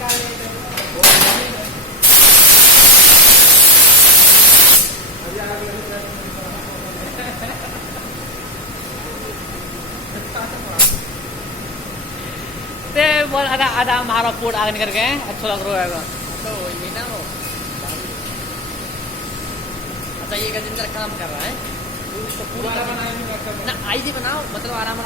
ते बोल आधा आधा हमारा फूड आगे निकल गए अच्छा लग रहा है तो ये ना वो अच्छा ये गजेंद्र काम कर रहा है तो पूरा ना आई थी बनाओ मतलब आराम